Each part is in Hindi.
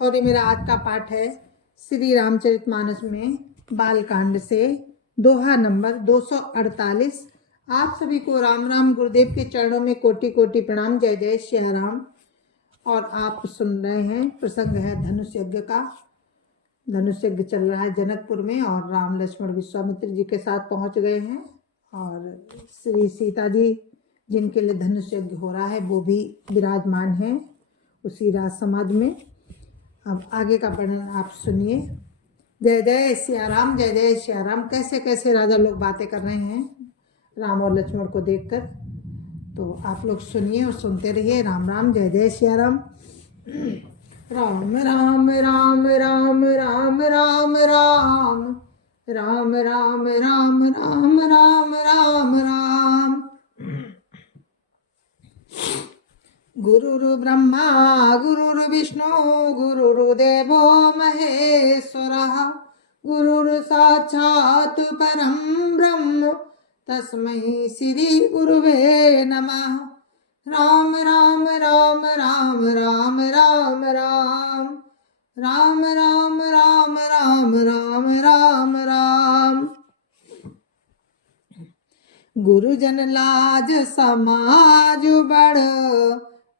और ये मेरा आज का पाठ है श्री रामचरितमानस में बालकांड से दोहा नंबर 248। आप सभी को राम राम। गुरुदेव के चरणों में कोटि कोटि प्रणाम। जय जय श्री राम। और आप सुन रहे हैं, प्रसंग है धनुष यज्ञ का। धनुष यज्ञ चल रहा है जनकपुर में और राम लक्ष्मण विश्वामित्र जी के साथ पहुंच गए हैं और श्री सीता जी जिनके लिए धनुष यज्ञ हो रहा है वो भी विराजमान हैं उसी राज समाज में। अब आगे का वर्णन आप सुनिए। जय जय सिया राम, जय जय सिया राम। कैसे कैसे राजा लोग बातें कर रहे हैं राम और लक्ष्मण को देखकर, तो आप लोग सुनिए और सुनते रहिए। राम राम, जय जय सिया राम। राम राम राम राम राम राम राम राम राम राम राम राम राम राम। गुरुर् ब्रह्मा गुरुर्विष्णु गुरुर्देवो महेश्वरः गुरुर् साक्षात् परं ब्रह्म तस्मै श्री गुरुवे नमः। राम राम राम राम राम राम राम राम राम राम राम राम राम राम। गुरुजन लाज समाज बड़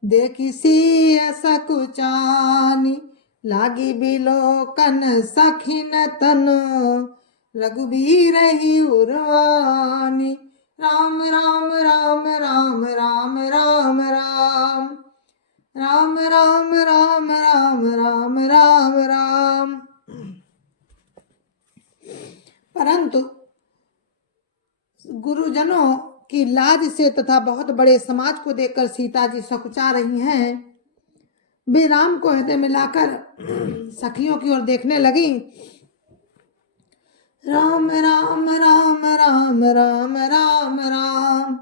देखी सी सकुचानी लागी बिलोकन सखिन तन रघुबीर ही उर्वानी। राम राम राम राम राम राम राम राम राम राम राम राम राम राम। परंतु गुरुजनों की लाज से तथा बहुत बड़े समाज को देखकर सीता जी सकुचा रही हैं। वे राम को हृदय में लाकर सखियों की ओर देखने लगी। राम राम राम राम राम राम राम राम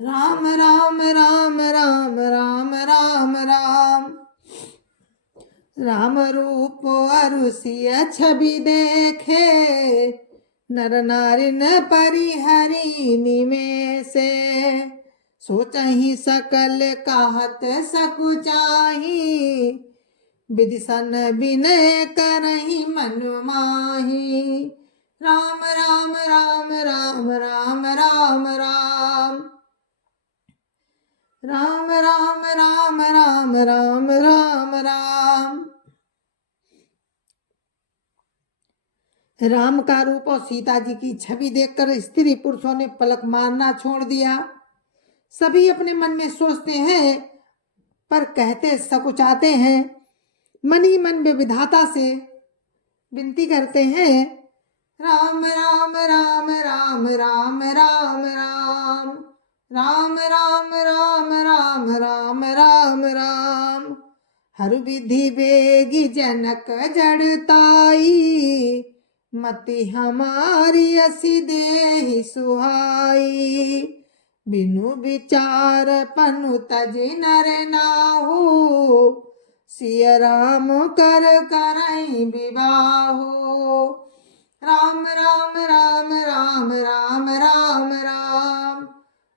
राम राम राम राम राम राम। राम रूप अरुषिय छवि देखे नर नारी न परिहरिणी में से सोचहि सकल कहत सकुचाही विदिशन विनय करहि मन माही। राम राम राम राम राम राम राम राम राम राम राम राम राम राम। राम का रूप और सीता जी की छवि देखकर स्त्री पुरुषों ने पलक मारना छोड़ दिया। सभी अपने मन में सोचते हैं पर कहते सकुचाते हैं। मन ही मन में विधाता से विनती करते हैं। राम राम राम राम राम राम राम राम राम राम राम राम राम राम। हर विधि वेगी जनक जड़ताई मति हमारी असी देहि सुहाई। बिनु विचार पनु तज नर नाहु सिय राम कर करई विवाहो। राम राम राम राम राम राम राम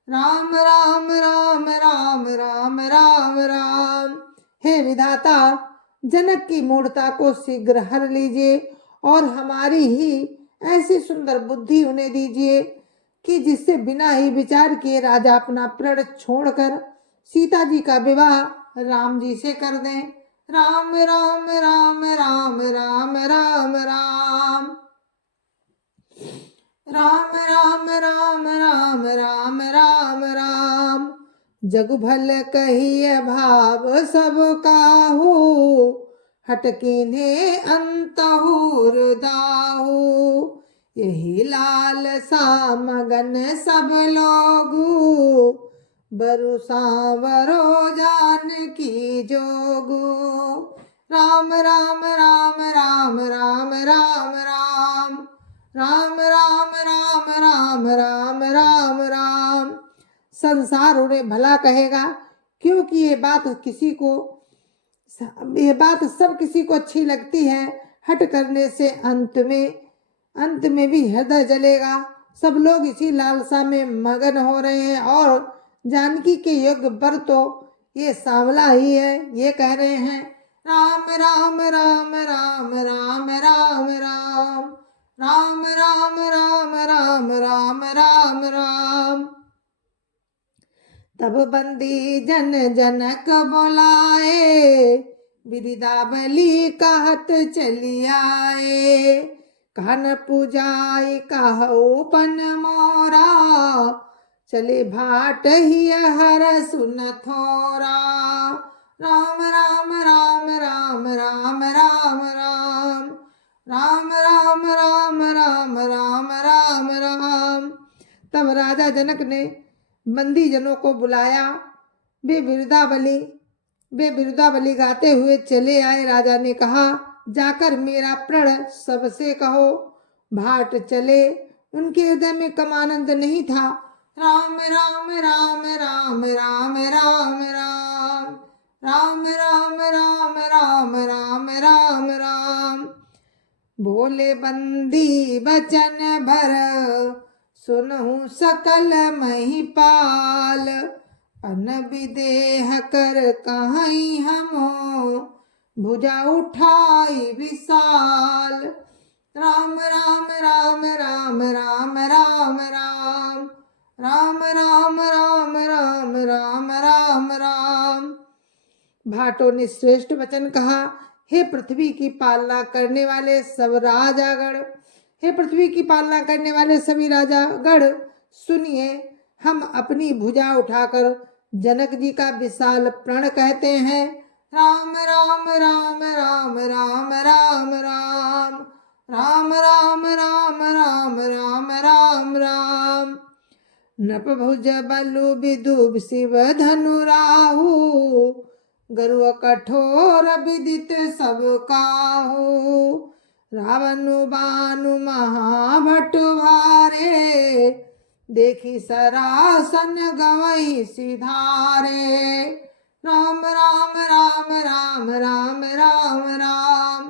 राम राम राम राम राम राम राम। हे विधाता, जनक की मूढ़ता को शीघ्र हर लीजिए और हमारी ही ऐसी सुंदर बुद्धि उन्हें दीजिए कि जिससे बिना ही विचार किए राजा अपना प्रण छोड़कर सीता जी का विवाह राम जी से कर दें। राम राम राम राम राम राम राम राम राम राम राम राम राम राम। जग भल कहिए भाव सब काहू हटकिने अंतहुर दाहू। यही लाल सा मगन सब लोगू बरु सांवरो जान की जोगू। राम राम राम राम राम राम राम राम राम राम राम राम राम राम। संसार उन्हें भला कहेगा क्योंकि ये बात सब किसी को अच्छी लगती है। हट करने से अंत में भी हृदय जलेगा। सब लोग इसी लालसा में मगन हो रहे हैं और जानकी के योग्य वर तो ये सांवला ही है। ये कह रहे हैं राम राम राम राम राम राम राम राम राम राम राम राम राम राम। तब बंदी जन जनक बोलाए, बिरदावली कहत चली आए। कान पूजाई कहो पन मोरा, चले भाट ही हर सुन थोरा। राम राम राम राम राम राम राम राम राम राम राम राम राम राम। तब राजा जनक ने बंदी जनों को बुलाया। वे बिरदावली गाते हुए चले आए। राजा ने कहा, जाकर मेरा प्रण सबसे कहो, भाट चले। उनके हृदय में कम आनंद नहीं था। राम राम राम राम राम राम राम राम राम राम राम राम राम राम। बोले बंदी बचन भर, सुनहु सकल महिपाल। अन विदेह कर कहीं हमो, भुजा उठाई विशाल। राम राम राम राम राम राम राम राम राम राम राम राम राम राम। भाटों ने श्रेष्ठ वचन कहा, हे पृथ्वी की पालना करने वाले सब राजागण, हे पृथ्वी की पालना करने वाले सभी राजागण, सुनिए। हम अपनी भुजा उठाकर जनक जी का विशाल प्रण कहते हैं। राम राम राम राम राम राम राम राम राम राम राम राम राम राम। नप भुज बलु विदुब शिव धनु राहु, गरुड़ कठोर विदित सब काहू। रावण बानु महाभट भारे, देखी सरासन गवई सिधारे। राम राम राम राम राम राम राम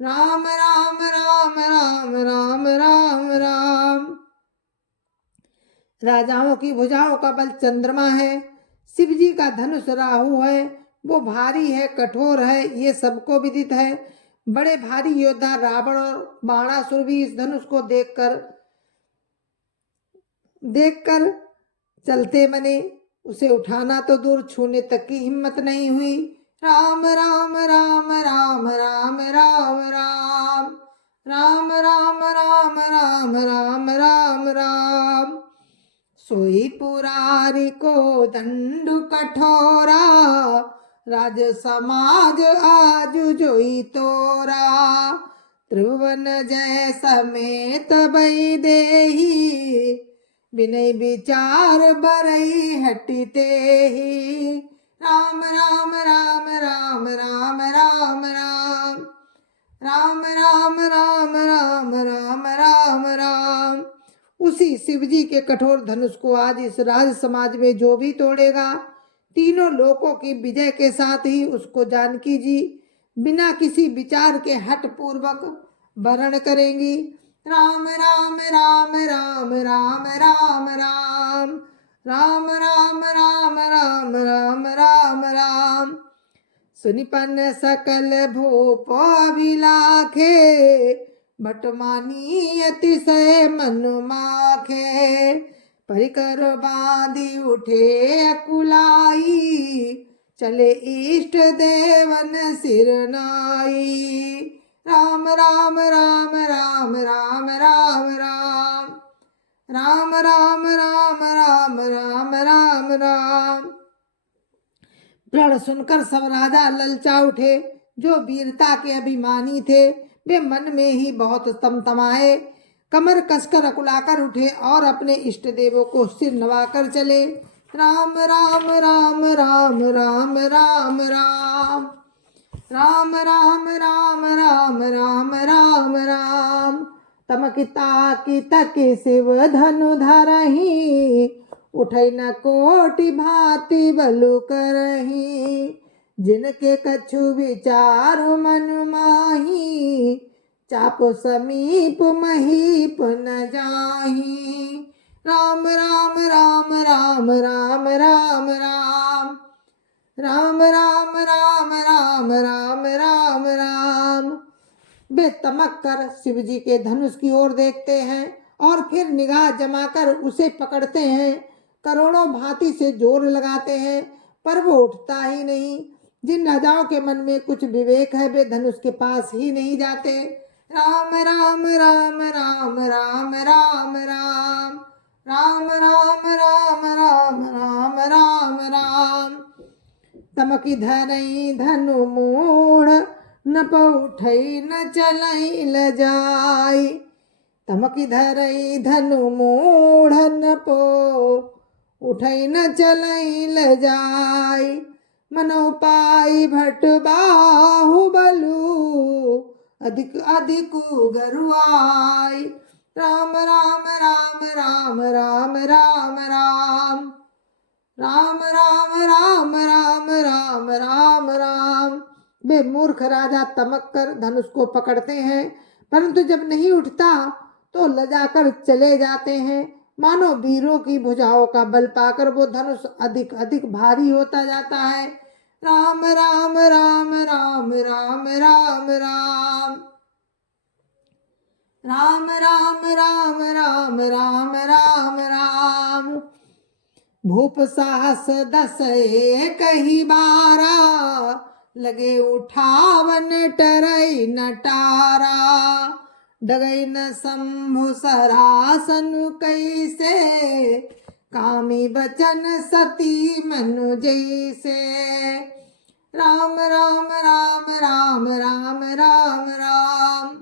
राम राम राम राम राम राम राम। राजाओं की भुजाओं का बल चंद्रमा है, शिव जी का धनुष राहु है। वो भारी है, कठोर है, ये सबको विदित है। बड़े भारी योद्धा रावण और बाणासुर भी इस धनुष को देखकर चलते बने। उसे उठाना तो दूर, छूने तक की हिम्मत नहीं हुई। राम राम राम राम राम राम राम राम राम राम राम राम राम राम। सोई पुरारी को दंड कठोरा, राज समाज आज जोई तोरा। त्रिभुवन जय समेत बई देही, विनय विचार बरई हटिते ही। राम राम राम राम राम राम राम राम राम राम राम राम राम राम। उसी शिवजी के कठोर धनुष को आज इस राज समाज में जो भी तोड़ेगा, तीनों लोकों की विजय के साथ ही उसको जानकी जी बिना किसी विचार के हठ पूर्वक वरण करेंगी। राम राम राम राम राम राम राम राम राम राम राम राम राम राम। सुनिपन सकल भूप अभिलाखे, भट मानी अतिशय मन माखे। परिकर बांधी उठे अकुलाई, चले इष्ट देवन सिर नाई। राम राम राम राम राम राम राम राम राम राम राम राम राम राम। प्रण सुनकर सब राजा ललचा उठे। जो वीरता के अभिमानी थे वे मन में ही बहुत तमतमाए, कमर कसकर अकुलाकर उठे और अपने इष्ट देवों को सिर नवाकर चले। राम राम राम राम राम राम राम राम राम राम राम राम राम राम। तमकिता की तक शिव धनु धरही, उठै न कोटि भांति बलु करही। जिनके कछु विचार मन माही, चापो समीप महीप न जाही। राम राम राम राम राम राम राम राम राम राम राम राम राम राम। वे तमक कर शिव जी के धनुष की ओर देखते हैं और फिर निगाह जमाकर उसे पकड़ते हैं। करोड़ों भांति से जोर लगाते हैं पर वो उठता ही नहीं। जिन राजाओं के मन में कुछ विवेक है वे धनुष के पास ही नहीं जाते। राम राम राम राम राम राम राम राम राम राम राम राम राम राम। तमकी धरई धनु मूढ़ न पउठई न चलई ल जाई। तमकी धरई धनु मूढ़ न पो उठई न चलई ल जाई। मनो पाई भट बाहुबलु अधिक अधिक गरुआई। राम राम राम राम राम राम राम राम राम राम राम राम राम राम। वे मूर्ख राजा तमक कर धनुष को पकड़ते हैं परंतु जब नहीं उठता तो लजाकर चले जाते हैं। मानो वीरों की भुजाओं का बल पाकर वो धनुष अधिक अधिक भारी होता जाता है। राम राम राम राम राम राम राम राम राम राम राम राम राम राम। भूप साहस 10 कही बारा लगे उठावन टरई नटारा। डगई न शंभु सरासन कैसे कामी बचन सती मनु जैसे। राम राम राम राम राम राम राम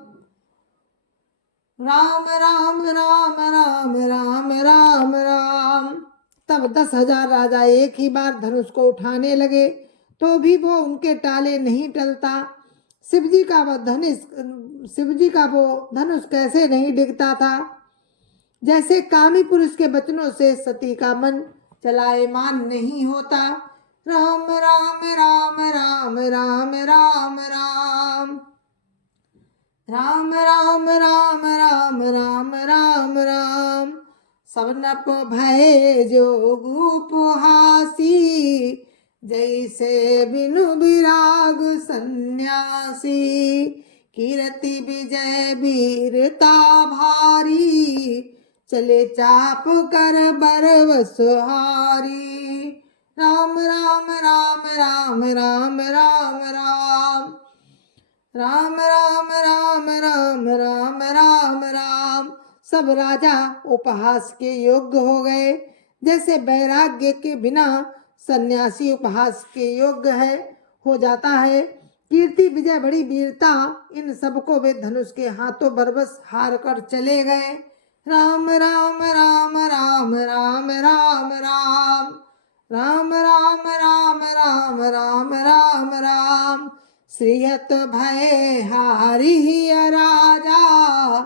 राम राम राम राम राम राम राम। तब 10,000 राजा एक ही बार धनुष को उठाने लगे तो भी वो उनके टाले नहीं टलता। शिवजी का वो धनुष कैसे नहीं डिगता था। जैसे कामी पुरुष के बचनों से सती का मन चलायमान नहीं होता। राम राम राम राम राम राम राम राम राम राम राम राम राम राम। सबनप भय जोगुपहासी जैसे बिनु विराग सन्यासी। कीर्ति विजय वीरता भारी चले चाप कर बरवस हारी। राम राम राम राम राम राम राम राम राम राम राम राम राम राम। सब राजा उपहास के योग्य हो गए जैसे वैराग्य के बिना सन्यासी उपहास के योग्य है हो जाता है। कीर्ति विजय बड़ी वीरता इन सबको वे धनुष के हाथों बरबस हार कर चले गए। राम राम राम राम राम राम राम राम राम राम राम राम राम राम। श्रीयत भय हारी राजा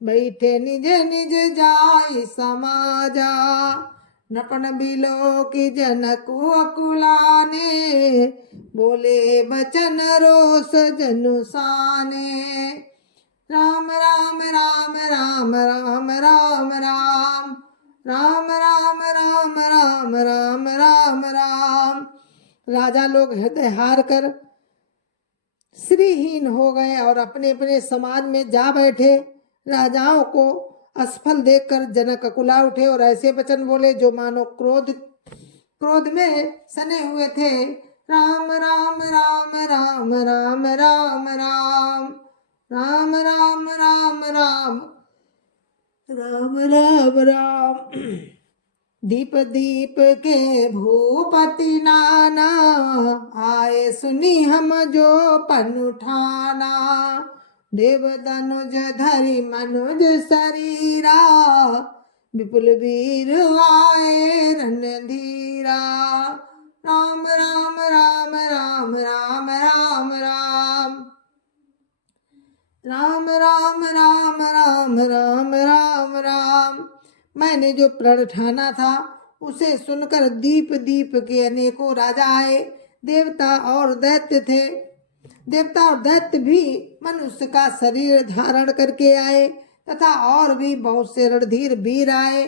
बैठे निज निज जाय समाजा। नपन बिलो की जनक अकुलाने बोले बचन रोष जनुसाने। राम राम राम राम राम राम राम राम राम राम राम राम राम राम। राजा लोग हृदय हार कर श्रीहीन हो गए और अपने अपने समाज में जा बैठे। राजाओं को असफल देखकर जनक अकुला उठे और ऐसे वचन बोले जो मानो क्रोध में सने हुए थे। राम राम राम राम राम राम राम राम राम राम राम राम राम राम। दीप दीप के भूपति नाना आए सुनी हम जो पन उठाना। देव धनुज धरि मनुज शरीरा विपुल वीर आए रणधीरा। राम राम राम राम राम राम राम राम राम राम राम राम राम राम। मैंने जो प्रण ठाना था उसे सुनकर दीप दीप के अनेकों राजा आए। देवता और दैत्य थे। देवता और दैत्य भी मनुष्य का शरीर धारण करके आए तथा और भी बहुत से रणधीर वीर आए।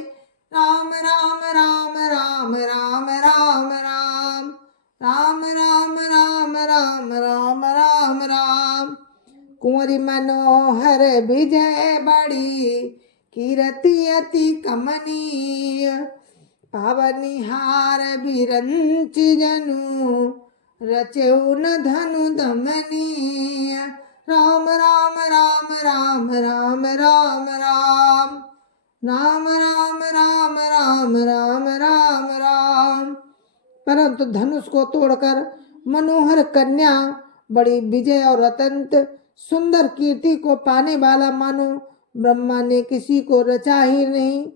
राम राम राम राम राम राम राम राम राम राम राम राम राम राम। कुंवरी मनोहर विजय बड़ी कीरति अति कमनीय। पावनिहार बिरंचि जनु रचेउ न धनु दमनीय। राम राम राम राम राम राम राम। राम राम राम राम राम राम राम। परंतु धनुष को तोड़कर मनोहर कन्या बड़ी विजय और अत्यंत सुंदर कीर्ति को पाने वाला मानो ब्रह्मा ने किसी को रचा ही नहीं।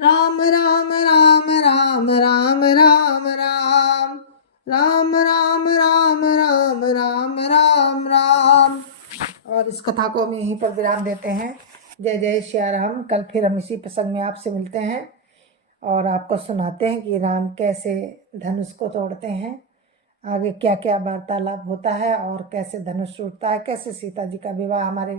राम राम राम राम राम राम राम। राम राम राम राम राम राम राम। और इस कथा को हम यहीं पर विराम देते हैं। जय जय श्री राम। कल फिर हम इसी प्रसंग में आपसे मिलते हैं और आपको सुनाते हैं कि राम कैसे धनुष को तोड़ते हैं, आगे क्या क्या वार्तालाप होता है और कैसे धनुष टूटता है, कैसे सीता जी का विवाह हमारे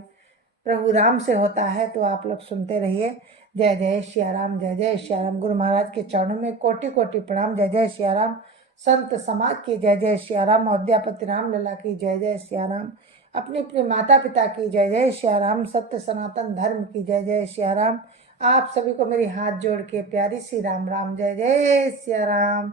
प्रभु राम से होता है। तो आप लोग सुनते रहिए। जय जय श्री राम। जय जय श्री राम। गुरु महाराज के चरणों में कोटि कोटि प्रणाम। जय जय श्री राम। संत समाज की जय जय श्री राम। अयोध्यापति राम लला की जय जय श्री राम। अपने अपने माता पिता की जय जय श्री राम। सत्य सनातन धर्म की जय जय श्री राम। आप सभी को मेरी हाथ जोड़ के प्यारी सी राम राम। जय जय श्री राम।